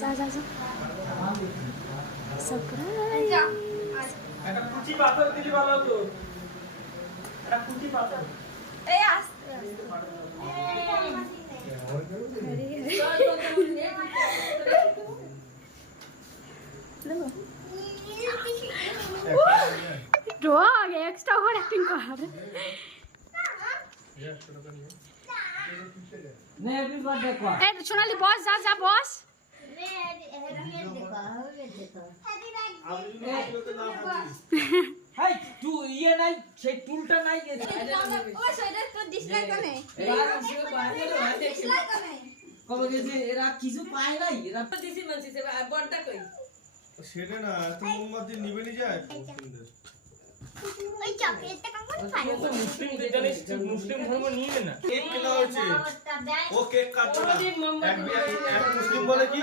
যা যা যা সারপ্রাইজ একটা কুচি পাথর দিলি ভালো হতো একটা কুচি পাথর এই আস্তে ডগ এক্সট্রা ওভার অ্যাক্টিং কর নে হ্যাপি বার্থডে কর এই সোনালি বস যা যা বস হাই তু ইয়ে নাই সেই টুলটা নাই গেছে ও সেটা তো ডিসলাইক করে কবে গেছে এরা কিছু পায় নাই এরা দিছি মানছি সে বড়টা কই সেটা না এত মোমবাতি নিবে নি যায় ওই চকলেটটা কেমন পাই মুসলিম জানিস মুসলিম ধর্ম নিয়ে না কেক কেনা হয়েছে ও কেক কাটছে না এক মুসলিম বলে কি